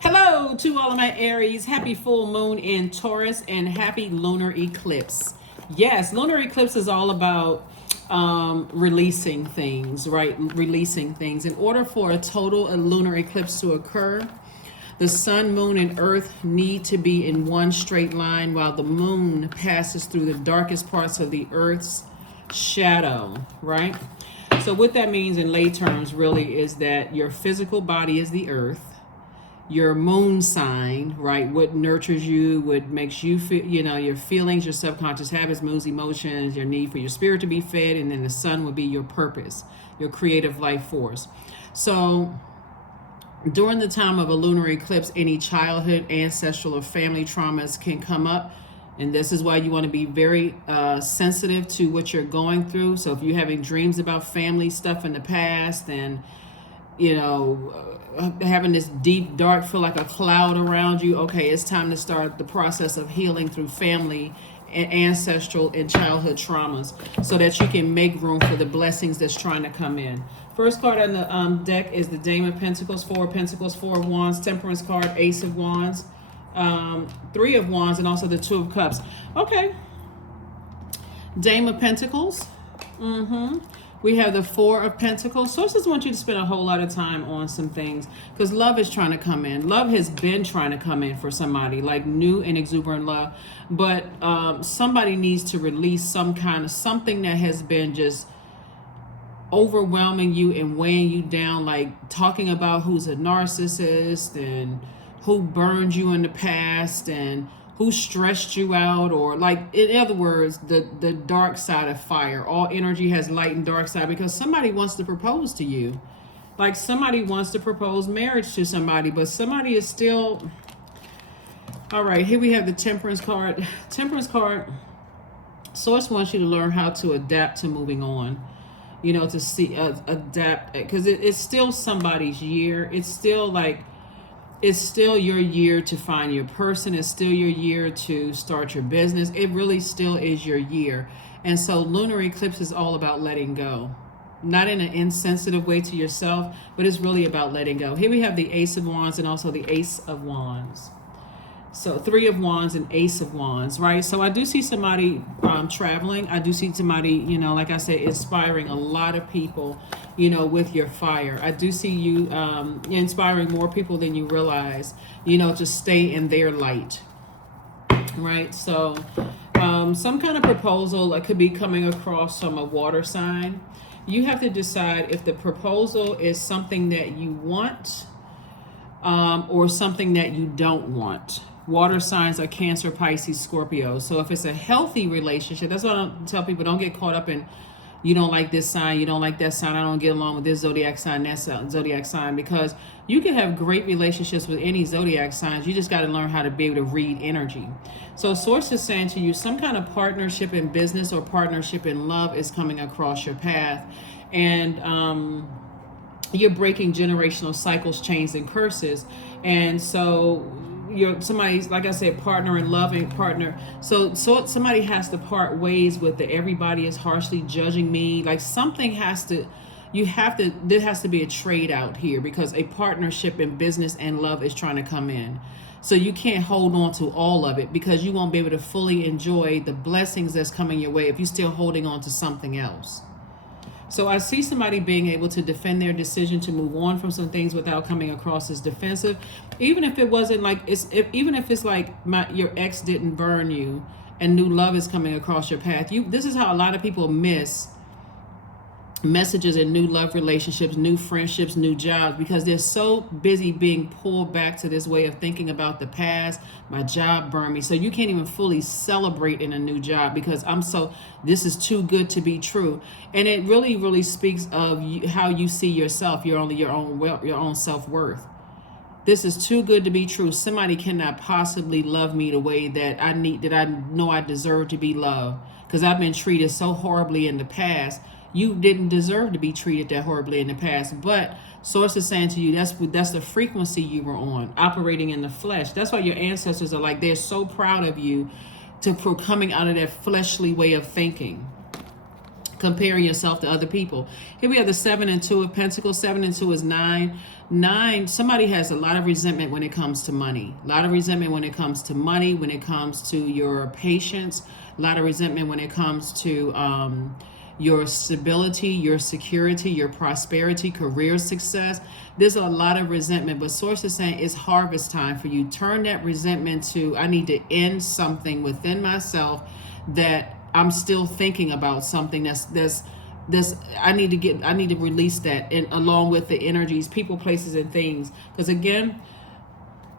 Hello to all of my Aries. Happy full moon in Taurus and happy lunar eclipse. Yes, lunar eclipse is all about releasing things, right? Releasing things. In order for a total lunar eclipse to occur, the sun, moon, and earth need to be in one straight line while the moon passes through the darkest parts of the earth's shadow, right? So what that means in lay terms really is that your physical body is the earth, your moon sign, right? What nurtures you, what makes you feel, your feelings, your subconscious habits, moods, emotions, your need for your spirit to be fed, and then the sun would be your purpose, your creative life force. So during the time of a lunar eclipse, any childhood, ancestral, or family traumas can come up. And this is why you want to be very sensitive to what you're going through. So if you're having dreams about family stuff in the past and having this deep dark feel like a cloud around you, okay, it's time to start the process of healing through family and ancestral and childhood traumas so that you can make room for the blessings that's trying to come in. First card on the deck is the Dame of Pentacles, Four of Pentacles, Four of Wands, Temperance card, Ace of Wands, Three of Wands, and also the Two of Cups. Okay, Dame of Pentacles. We have the Four of Pentacles. Sources want you to spend a whole lot of time on some things because love is trying to come in. Love has been trying to come in for somebody, like new and exuberant love. But somebody needs to release some kind of something that has been just overwhelming you and weighing you down, like talking about who's a narcissist and who burned you in the past and who stressed you out, or like, in other words, the dark side of fire. All energy has light and dark side because somebody wants to propose to you. Like somebody wants to propose marriage to somebody, but somebody is still... All right, here we have the Temperance card. Temperance card, Source wants you to learn how to adapt to moving on. To see, adapt, because it's still somebody's year. It's still your year to find your person. It's still your year to start your business. It really still is your year. And so lunar eclipse is all about letting go. Not in an insensitive way to yourself, but it's really about letting go. Here we have the Ace of Wands and also the Ace of Wands. So Three of Wands and Ace of Wands, right? So I do see somebody traveling. I do see somebody, like I said, inspiring a lot of people, with your fire. I do see you inspiring more people than you realize, to stay in their light, right? So some kind of proposal that could be coming across from a water sign. You have to decide if the proposal is something that you want or something that you don't want. Water signs are Cancer, Pisces, Scorpio. So if it's a healthy relationship, that's what I tell people. Don't get caught up in, you don't like this sign, you don't like that sign, I don't get along with this zodiac sign, that zodiac sign, because you can have great relationships with any zodiac signs. You just got to learn how to be able to read energy. So Source is saying to you, some kind of partnership in business or partnership in love is coming across your path. And you're breaking generational cycles, chains, and curses. And so you're somebody's, like I said, partner in loving partner. So somebody has to part ways with the everybody is harshly judging me. Like something has to, there has to be a trade out here because a partnership in business and love is trying to come in. So you can't hold on to all of it because you won't be able to fully enjoy the blessings that's coming your way if you're still holding on to something else. So I see somebody being able to defend their decision to move on from some things without coming across as defensive, even if it wasn't like even if it's like your ex didn't burn you and new love is coming across your path. This is how a lot of people miss messages in new love relationships, new friendships, new jobs, because they're so busy being pulled back to this way of thinking about the past. My job burned me. So you can't even fully celebrate in a new job because this is too good to be true. And it really, really speaks of how you see yourself, your own self-worth. This is too good to be true. Somebody cannot possibly love me the way that I know I deserve to be loved because I've been treated so horribly in the past. You didn't deserve to be treated that horribly in the past, but Source is saying to you, that's the frequency you were on, operating in the flesh. That's why your ancestors are like, they're so proud of you for coming out of that fleshly way of thinking. comparing yourself to other people. Here we have the 7 and 2 of Pentacles. 7 and 2 is 9. 9, somebody has a lot of resentment when it comes to money. A lot of resentment when it comes to money, when it comes to your patience. A lot of resentment when it comes to your stability, your security, your prosperity, career success. There's a lot of resentment, but Source is saying it's harvest time for you. Turn that resentment to, I need to end something within myself that I'm still thinking about something that's I need to release that, and along with the energies, people, places, and things. Because again,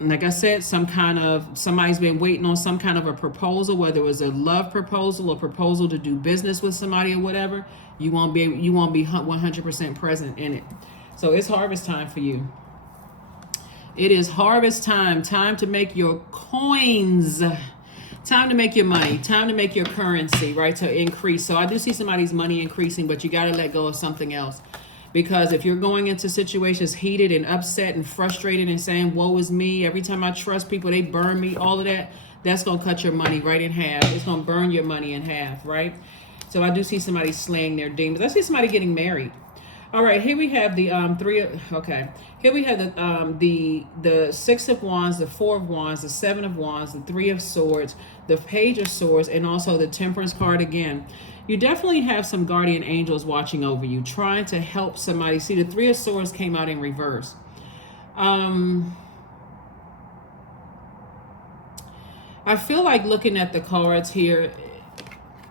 like I said, somebody's been waiting on some kind of a proposal, whether it was a love proposal or proposal to do business with somebody or whatever. You won't be 100% present in it. So it's harvest time for you. It is harvest time. Time to make your coins. Time to make your money. Time to make your currency, right? To increase. So I do see somebody's money increasing, but you got to let go of something else. Because if you're going into situations heated and upset and frustrated and saying, woe is me, every time I trust people, they burn me, all of that, that's going to cut your money right in half. It's going to burn your money in half, right? So I do see somebody slaying their demons. I see somebody getting married. All right, here we have the Here we have the 6 of Wands, the 4 of Wands, the 7 of Wands, the 3 of Swords, the Page of Swords, and also the Temperance card again. You definitely have some guardian angels watching over you, trying to help somebody. See, the 3 of Swords came out in reverse. I feel like looking at the cards here,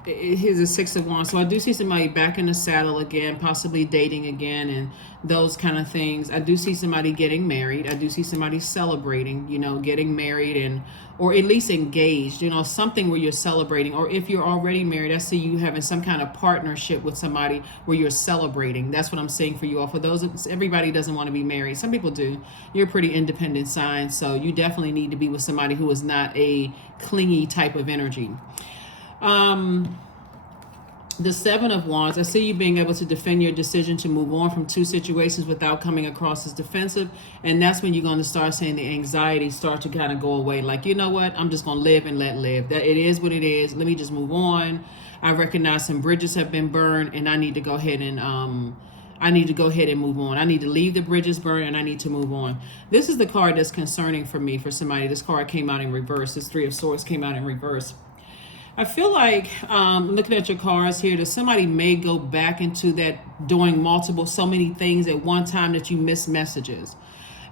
here's a 6 of Wands. So I do see somebody back in the saddle again, possibly dating again, and those kind of things. I do see somebody getting married. I do see somebody celebrating, getting married, or at least engaged, something where you're celebrating. Or if you're already married, I see you having some kind of partnership with somebody where you're celebrating. That's what I'm saying for you all. For those, everybody doesn't want to be married. Some people do. You're a pretty independent sign, so you definitely need to be with somebody who is not a clingy type of energy. The 7 of Wands, I see you being able to defend your decision to move on from 2 situations without coming across as defensive. And that's when you're going to start seeing the anxiety start to kind of go away. Like, you know what? I'm just going to live and let live. That it is what it is. Let me just move on. I recognize some bridges have been burned, and I need to go ahead and move on. I need to leave the bridges burned, and I need to move on. This is the card that's concerning for me, for somebody. This card came out in reverse. This 3 of Swords came out in reverse. I feel like, looking at your cards here, that somebody may go back into that doing so many things at one time that you miss messages.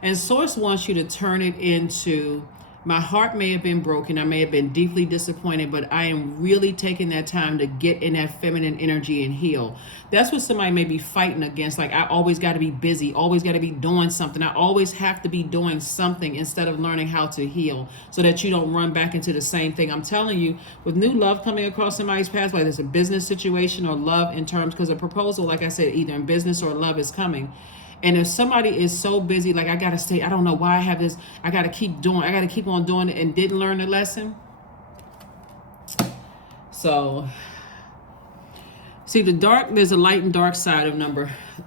And Source wants you to turn it into, my heart may have been broken, I may have been deeply disappointed, but I am really taking that time to get in that feminine energy and heal. That's what somebody may be fighting against. Like, I always got to be busy, always got to be doing something. I always have to be doing something, instead of learning how to heal, so that you don't run back into the same thing. I'm telling you, with new love coming across somebody's path, whether it's a business situation or love in terms, because a proposal, like I said, either in business or love is coming. And if somebody is so busy, like, I got to stay, I don't know why I have this, I got to keep on doing it, and didn't learn the lesson. So, see, there's a light and dark side of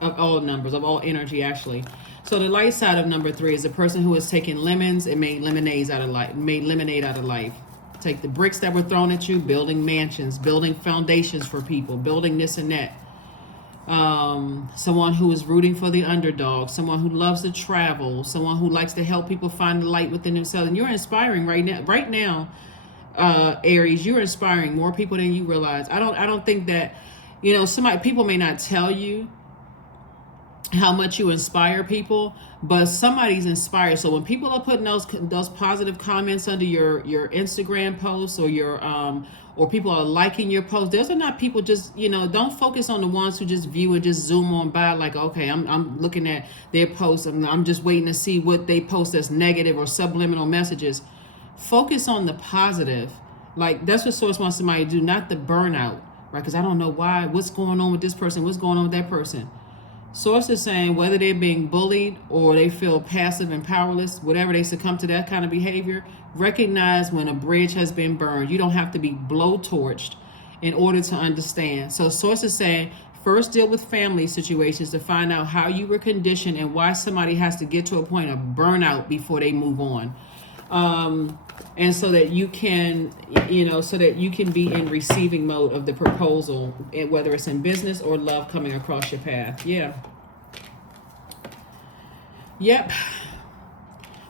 all numbers, of all energy, actually. So the light side of number 3 is a person who has taken lemons and made lemonade out of life. Take the bricks that were thrown at you, building mansions, building foundations for people, building this and that. Someone who is rooting for the underdog, someone who loves to travel, someone who likes to help people find the light within themselves. And you're inspiring right now, Aries, you're inspiring more people than you realize. I don't think that, people may not tell you how much you inspire people, but somebody's inspired. So when people are putting those positive comments under your Instagram posts, or people are liking your posts, those are not people just, don't focus on the ones who just view and just zoom on by, like, okay, I'm looking at their posts, I'm just waiting to see what they post that's negative or subliminal messages. Focus on the positive. Like, that's what Source wants somebody to do, not the burnout, right? Because I don't know what's going on with this person, what's going on with that person. Source is saying, whether they're being bullied or they feel passive and powerless, whatever, they succumb to that kind of behavior, recognize when a bridge has been burned. You don't have to be blowtorched in order to understand. So Source is saying, first deal with family situations to find out how you were conditioned and why somebody has to get to a point of burnout before they move on. And so that you can, so that you can be in receiving mode of the proposal, whether it's in business or love coming across your path. Yeah. Yep.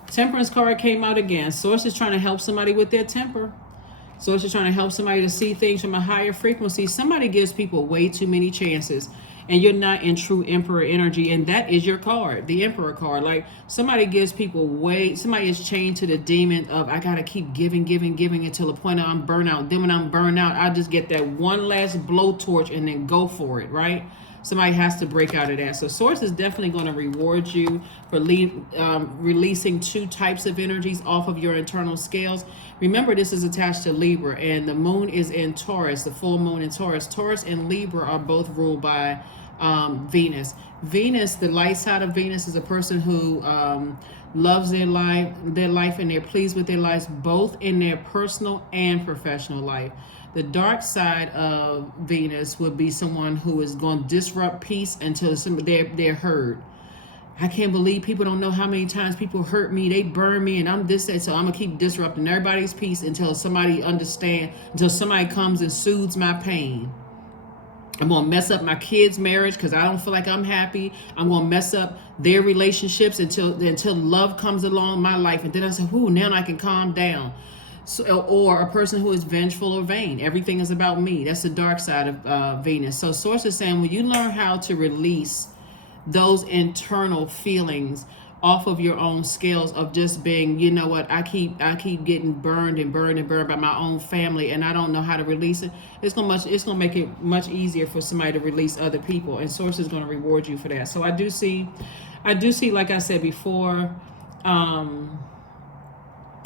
Temperance card came out again. Source is trying to help somebody with their temper. Source is trying to help somebody to see things from a higher frequency. Somebody gives people way too many chances, and you're not in true emperor energy, and that is your card, the emperor card. Like, somebody gives people somebody is chained to the demon of, I gotta keep giving until the point of I'm burnout. Then when I'm burnt out, I just get that one last blowtorch and then go for it, right? Somebody has to break out of that. So Source is definitely going to reward you for releasing 2 types of energies off of your internal scales. Remember, this is attached to Libra, and the moon is in Taurus, the full moon in Taurus. Taurus and Libra are both ruled by Venus. Venus, the light side of Venus, is a person who loves their life, and they're pleased with their lives, both in their personal and professional life. The dark side of Venus would be someone who is going to disrupt peace until they're heard. I can't believe people don't know how many times people hurt me, they burn me, and I'm this, so I'm going to keep disrupting everybody's peace until somebody understands, until somebody comes and soothes my pain. I'm going to mess up my kids' marriage because I don't feel like I'm happy. I'm going to mess up their relationships until love comes along in my life. And then I say, whoo, now I can calm down. So, or a person who is vengeful or vain. Everything is about me. That's the dark side of Venus. So Source is saying, when you learn how to release those internal feelings off of your own scales of just being, you know what, I keep getting burned by my own family, and I don't know how to release it. It's gonna make it much easier for somebody to release other people, and Source is gonna reward you for that. So I do see, like I said before,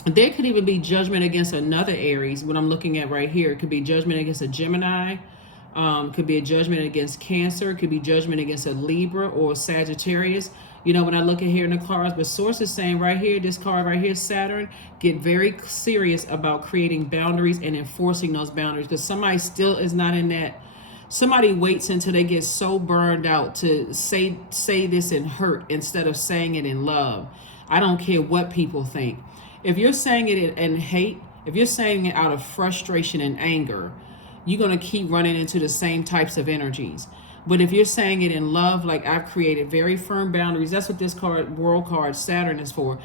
there could even be judgment against another Aries. What I'm looking at right here, it could be judgment against a Gemini, could be a judgment against Cancer, it could be judgment against a Libra or Sagittarius. You know, when I look at here in the cards, but Source is saying right here, this card right here, Saturn, get very serious about creating boundaries and enforcing those boundaries, because somebody still is not in that. Somebody waits until they get so burned out to say this in hurt instead of saying it in love. I don't care what people think. If you're saying it in hate, if you're saying it out of frustration and anger, you're going to keep running into the same types of energies. But if you're saying it in love, like I've created very firm boundaries, that's what this card, World card, Saturn, is for.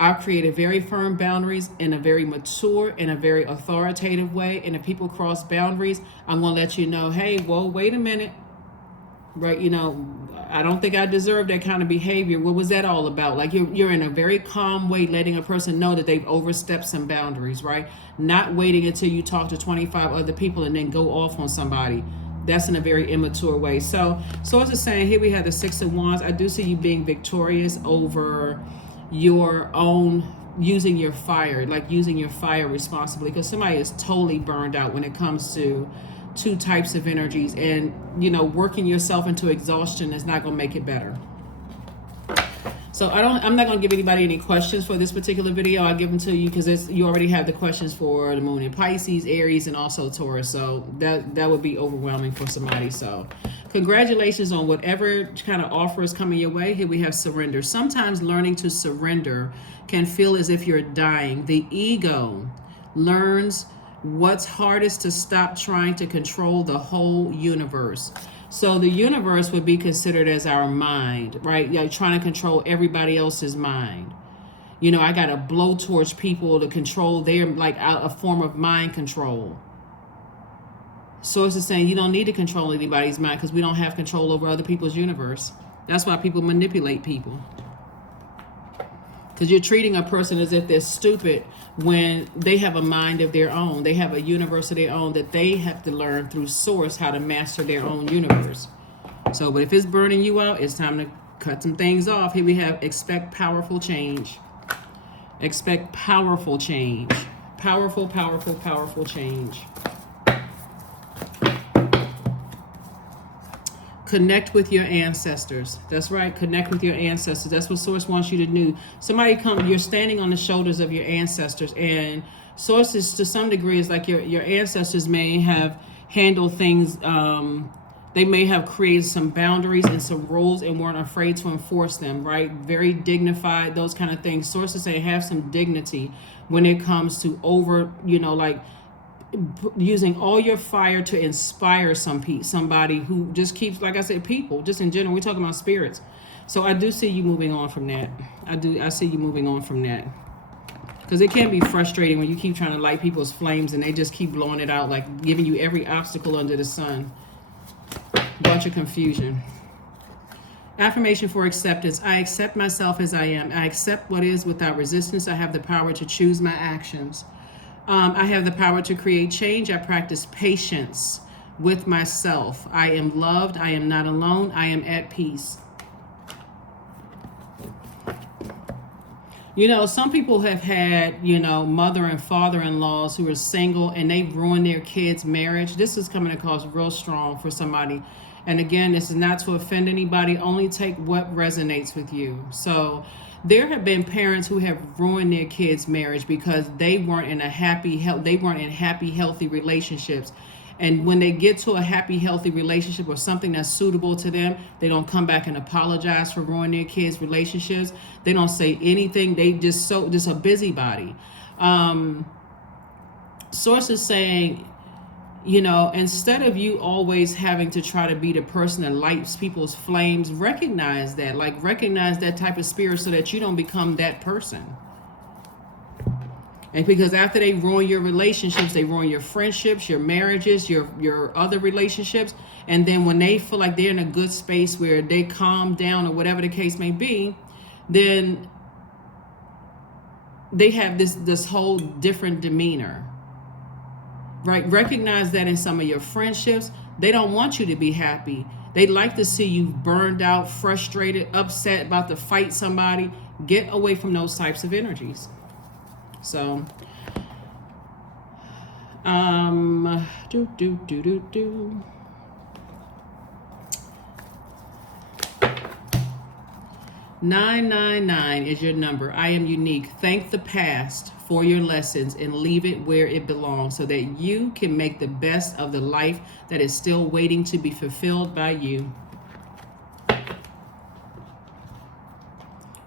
I've created very firm boundaries in a very mature, in a very authoritative way. And if people cross boundaries, I'm going to let you know, hey, whoa, wait a minute. Right, you know, I don't think I deserve that kind of behavior. What was that all about? Like you're in a very calm way, letting a person know that they've overstepped some boundaries, right? Not waiting until you talk to 25 other people and then go off on somebody. That's in a very immature way. So Source is saying, here we have the 6 of Wands. I do see you being victorious over your own, using your fire responsibly, because somebody is totally burned out when it comes to 2 types of energies, and you know, working yourself into exhaustion is not going to make it better. So I'm not going to give anybody any questions for this particular video. I'll give them to you because you already have the questions for the moon in Pisces, Aries, and also Taurus. So that would be overwhelming for somebody. So congratulations on whatever kind of offer is coming your way. Here we have surrender. Sometimes learning to surrender can feel as if you're dying. The ego learns what's hardest to stop trying to control the whole universe. So the universe would be considered as our mind, right? Like trying to control everybody else's mind. You know, I got to blowtorch people to control their, like a form of mind control. So it's just saying you don't need to control anybody's mind because we don't have control over other people's universe. That's why people manipulate people. Because you're treating a person as if they're stupid when they have a mind of their own. They have a universe of their own that they have to learn through Source how to master their own universe. So, but if it's burning you out, it's time to cut some things off. Here we have expect powerful change. Expect powerful change. Powerful, powerful, powerful change. Connect with your ancestors. That's right. Connect with your ancestors. That's what Source wants you to do. You're standing on the shoulders of your ancestors, and Source is, to some degree, is like your ancestors may have handled things They may have created some boundaries and some rules and weren't afraid to enforce them, right? Very dignified, those kind of things. Sources say have some dignity when it comes to like using all your fire to inspire somebody who just keeps, like I said, people, just in general. We're talking about spirits. So I do see you moving on from that. I see you moving on from that. Because it can be frustrating when you keep trying to light people's flames and they just keep blowing it out, like giving you every obstacle under the sun. Bunch of confusion. Affirmation for acceptance. I accept myself as I am. I accept what is without resistance. I have the power to choose my actions. I have the power to create change. I practice patience with myself. I am loved. I am not alone. I am at peace. You know, some people have had, mother and father-in-laws who are single and they ruined their kids' marriage. This is coming across real strong for somebody. And again, this is not to offend anybody. Only take what resonates with you. So there have been parents who have ruined their kids' marriage because they weren't in happy, healthy relationships. And when they get to a happy, healthy relationship or something that's suitable to them, they don't come back and apologize for ruining their kids' relationships. They don't say anything. They just a busybody. Sources saying, instead of you always having to try to be the person that lights people's flames, recognize that type of spirit so that you don't become that person. And because after they ruin your relationships, they ruin your friendships, your marriages, your other relationships. And then when they feel like they're in a good space where they calm down or whatever the case may be, then they have this whole different demeanor, right? Recognize that in some of your friendships, they don't want you to be happy. They like to see you burned out, frustrated, upset, about to fight somebody. Get away from those types of energies. So, 999 is your number. I am unique. Thank the past for your lessons and leave it where it belongs so that you can make the best of the life that is still waiting to be fulfilled by you.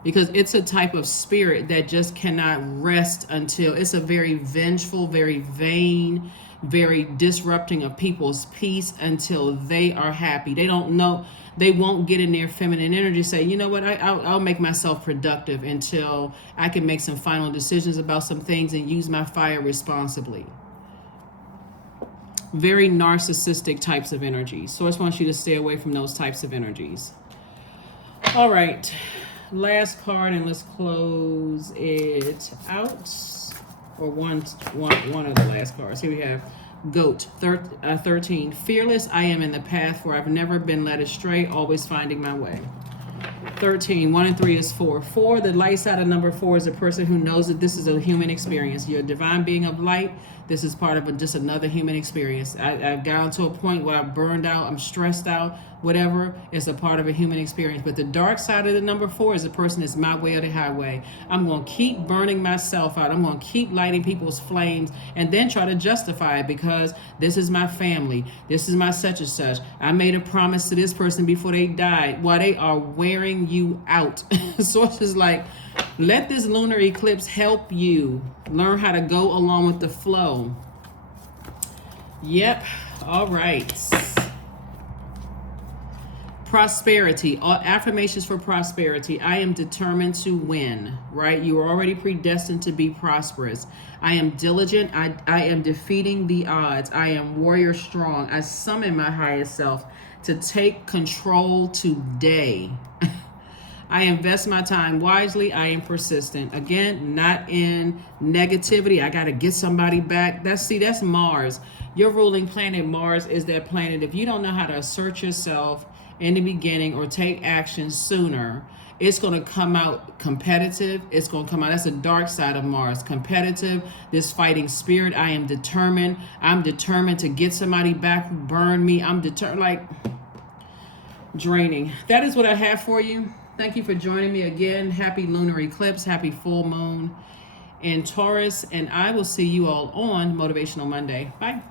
Because it's a type of spirit that just cannot rest until it's a very vengeful, very vain, very disrupting of people's peace until they are happy. They don't know, they won't get in their feminine energy, say, you know what, I'll make myself productive until I can make some final decisions about some things and use my fire responsibly. Very narcissistic types of energies. So I just want you to stay away from those types of energies. All right. Last card, and let's close it out. Or one of the last cards. Here we have Goat, 13. Fearless, I am in the path, for I've never been led astray, always finding my way. 13, 1 and 3 is 4. 4, the light side of number 4 is a person who knows that this is a human experience. You're a divine being of light. This is part of just another human experience. I've gotten to a point where I'm burned out, I'm stressed out, whatever. It's a part of a human experience. But the dark side of the number 4 is a person that's my way or the highway. I'm going to keep burning myself out. I'm going to keep lighting people's flames and then try to justify it because this is my family. This is my such and such. I made a promise to this person before they died while they are wearing you out. Sources like, let this lunar eclipse help you learn how to go along with the flow. Yep. All right. Prosperity. Affirmations for prosperity. I am determined to win, right? You are already predestined to be prosperous. I am diligent. I am defeating the odds. I am warrior strong. I summon my highest self to take control today. I invest my time wisely. I am persistent. Again, not in negativity. I got to get somebody back. That's Mars. Your ruling planet, Mars, is that planet. If you don't know how to assert yourself in the beginning or take action sooner, it's going to come out competitive. It's going to come out. That's the dark side of Mars. Competitive, this fighting spirit. I am determined. I'm determined to get somebody back who burned me. I'm determined, draining. That is what I have for you. Thank you for joining me again. Happy lunar eclipse. Happy full moon in Taurus. And I will see you all on Motivational Monday. Bye.